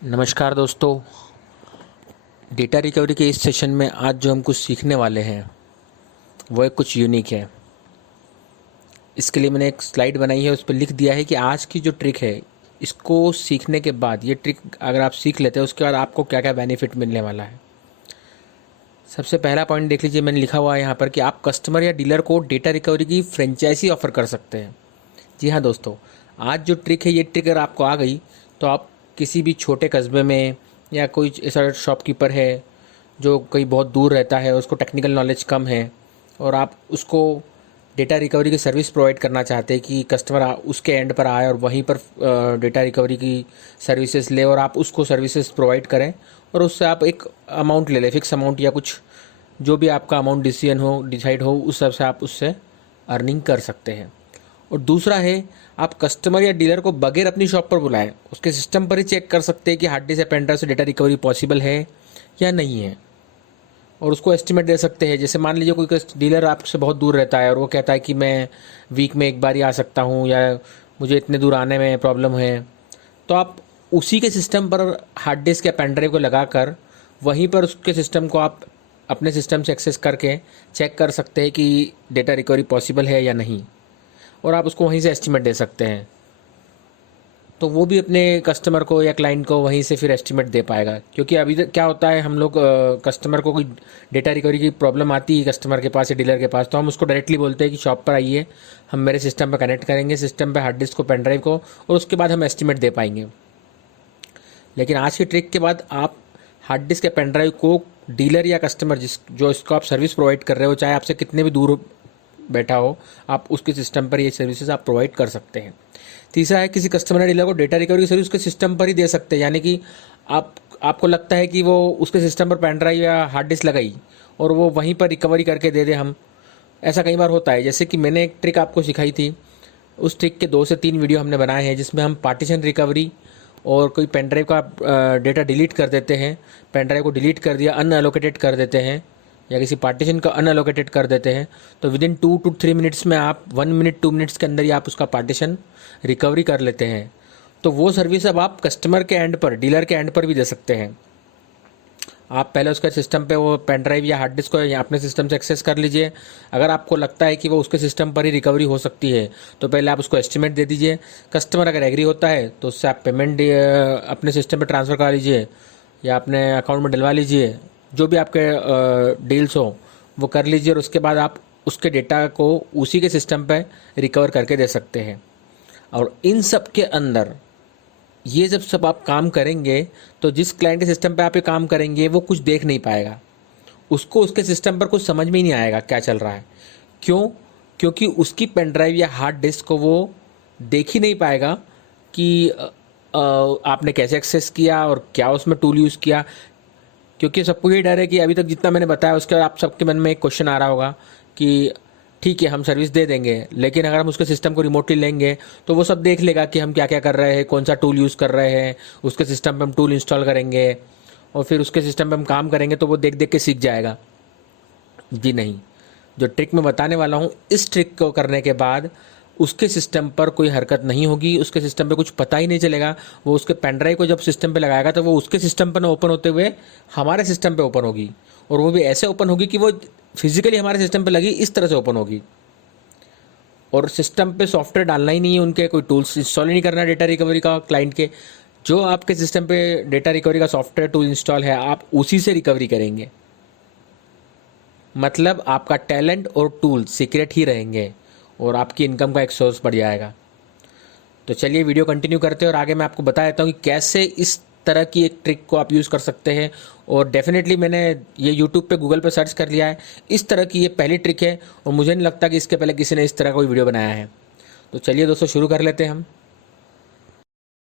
नमस्कार दोस्तों। Data recovery के इस सेशन में आज जो हम कुछ सीखने वाले हैं वो एक कुछ यूनिक है। इसके लिए मैंने एक स्लाइड बनाई है, उस पर लिख दिया है कि आज की जो ट्रिक है इसको सीखने के बाद, ये ट्रिक अगर आप सीख लेते हैं उसके बाद आपको क्या क्या बेनिफिट मिलने वाला है। सबसे पहला पॉइंट देख लीजिए, मैंने लिखा हुआ है यहाँ पर कि आप कस्टमर या डीलर को डेटा रिकवरी की फ्रेंचाइजी ऑफर कर सकते हैं। जी हाँ दोस्तों, आज जो ट्रिक है, ये ट्रिक अगर आपको आ गई तो आप किसी भी छोटे कस्बे में या कोई ऐसा शॉपकीपर है जो कहीं बहुत दूर रहता है, उसको टेक्निकल नॉलेज कम है और आप उसको डेटा रिकवरी की सर्विस प्रोवाइड करना चाहते हैं कि कस्टमर उसके एंड पर आए और वहीं पर डेटा रिकवरी की सर्विसेज ले और आप उसको सर्विसेज प्रोवाइड करें और उससे आप एक अमाउंट ले लें, फिक्स अमाउंट या कुछ जो भी आपका अमाउंट डिसाइड हो उस हिसाब से आप उससे अर्निंग कर सकते हैं। और दूसरा है, आप कस्टमर या डीलर को बगैर अपनी शॉप पर बुलाएं, उसके सिस्टम पर ही चेक कर सकते हैं कि हार्ड डिस्क या पेन ड्राइव से डेटा रिकवरी पॉसिबल है या नहीं है और उसको एस्टिमेट दे सकते हैं। जैसे मान लीजिए कोई डीलर आपसे बहुत दूर रहता है और वो कहता है कि मैं वीक में एक बार ही आ सकता हूँ या मुझे इतने दूर आने में प्रॉब्लम है, तो आप उसी के सिस्टम पर हार्ड डिस्क या पेन ड्राइव को लगाकर वहीं पर उसके सिस्टम को आप अपने सिस्टम से एक्सेस करके चेक कर सकते हैं कि डेटा रिकवरी पॉसिबल है या नहीं और आप उसको वहीं से एस्टिमेट दे सकते हैं। तो वो भी अपने कस्टमर को या क्लाइंट को वहीं से फिर एस्टिमेट दे पाएगा, क्योंकि अभी तक क्या होता है, हम लोग कस्टमर को कोई डेटा रिकवरी की प्रॉब्लम आती है कस्टमर के पास या डीलर के पास, तो हम उसको डायरेक्टली बोलते हैं कि शॉप पर आइए, हम मेरे सिस्टम पर कनेक्ट करेंगे, सिस्टम पे हार्ड डिस्क को, पेन ड्राइव को, और उसके बाद हम एस्टिमेट दे पाएंगे। लेकिन आज की ट्रिक के बाद आप हार्ड डिस्क या पेन ड्राइव को डीलर या कस्टमर जो इसको आप सर्विस प्रोवाइड कर रहे हो, चाहे आपसे कितने भी दूर बैठा हो, आप उसके सिस्टम पर ये सर्विसेज आप प्रोवाइड कर सकते हैं। तीसरा है, किसी कस्टमर या डीलर को डेटा रिकवरी की सर्विस उसके सिस्टम पर ही दे सकते हैं, यानी कि आपको लगता है कि वो उसके सिस्टम पर पेन ड्राइव या हार्ड डिस्क लगाई और वो वहीं पर रिकवरी करके दे दे हम। ऐसा कई बार होता है, जैसे कि मैंने एक ट्रिक आपको सिखाई थी, उस ट्रिक के 2 से 3 वीडियो हमने बनाए हैं जिसमें हम पार्टीशन रिकवरी और कोई पेन ड्राइव का डेटा डिलीट कर देते हैं, पेन ड्राइव को डिलीट कर दिया, अनएलोकेटेड कर देते हैं या किसी पार्टीशन का अनएलोकेटेड कर देते हैं, तो विद इन 2 to 3 मिनट्स में आप 1 मिनट 2 मिनट्स के अंदर ही आप उसका पार्टीशन रिकवरी कर लेते हैं। तो वो सर्विस अब आप कस्टमर के एंड पर, डीलर के एंड पर भी दे सकते हैं। आप पहले उसके सिस्टम पे वो पेन ड्राइव या हार्ड डिस्क को या अपने सिस्टम से एक्सेस कर लीजिए। अगर आपको लगता है कि वो उसके सिस्टम पर ही रिकवरी हो सकती है तो पहले आप उसको एस्टिमेट दे दीजिए। कस्टमर अगर एग्री होता है तो उससे आप पेमेंट अपने सिस्टम पे ट्रांसफ़र करा लीजिए या अपने अकाउंट में डलवा लीजिए, जो भी आपके डील्स हो वो कर लीजिए और उसके बाद आप उसके डेटा को उसी के सिस्टम पे रिकवर करके दे सकते हैं। और इन सब के अंदर ये जब सब आप काम करेंगे तो जिस क्लाइंट के सिस्टम पे आप ये काम करेंगे वो कुछ देख नहीं पाएगा, उसको उसके सिस्टम पर कुछ समझ में ही नहीं आएगा क्या चल रहा है। क्यों? क्योंकि उसकी पेन ड्राइव या हार्ड डिस्क को वो देख ही नहीं पाएगा कि आपने कैसे एक्सेस किया और क्या उसमें टूल यूज़ किया। क्योंकि सबको ये डर है कि अभी तक जितना मैंने बताया उसके बाद आप सबके मन में एक क्वेश्चन आ रहा होगा कि ठीक है हम सर्विस दे देंगे, लेकिन अगर हम उसके सिस्टम को रिमोटली लेंगे तो वो सब देख लेगा कि हम क्या क्या कर रहे हैं, कौन सा टूल यूज़ कर रहे हैं, उसके सिस्टम पे हम टूल इंस्टॉल करेंगे और फिर उसके सिस्टम पे हम काम करेंगे तो वो देख देख के सीख जाएगा। जी नहीं, जो ट्रिक मैं बताने वाला हूँ, इस ट्रिक को करने के बाद उसके सिस्टम पर कोई हरकत नहीं होगी, उसके सिस्टम पे कुछ पता ही नहीं चलेगा। वो उसके पेन ड्राइव को जब सिस्टम पे लगाएगा तो वो उसके सिस्टम पर ना ओपन होते हुए हमारे सिस्टम पे ओपन होगी, और वो भी ऐसे ओपन होगी कि वो फिजिकली हमारे सिस्टम पे लगी इस तरह से ओपन होगी। और सिस्टम पे सॉफ्टवेयर डालना ही नहीं है, उनके कोई टूल्स इंस्टॉल ही नहीं करना डेटा रिकवरी का क्लाइंट के। जो आपके सिस्टम पे डेटा रिकवरी का सॉफ्टवेयर टूल इंस्टॉल है आप उसी से रिकवरी करेंगे। मतलब आपका टैलेंट और टूल सीक्रेट ही रहेंगे और आपकी इनकम का एक सोर्स बढ़ जाएगा। तो चलिए वीडियो कंटिन्यू करते हैं और आगे मैं आपको बता देता हूँ कि कैसे इस तरह की एक ट्रिक को आप यूज़ कर सकते हैं। और डेफिनेटली मैंने ये यूट्यूब पे, गूगल पे सर्च कर लिया है, इस तरह की ये पहली ट्रिक है और मुझे नहीं लगता कि इसके पहले किसी ने इस तरह का कोई वीडियो बनाया है। तो चलिए दोस्तों शुरू कर लेते हैं हम।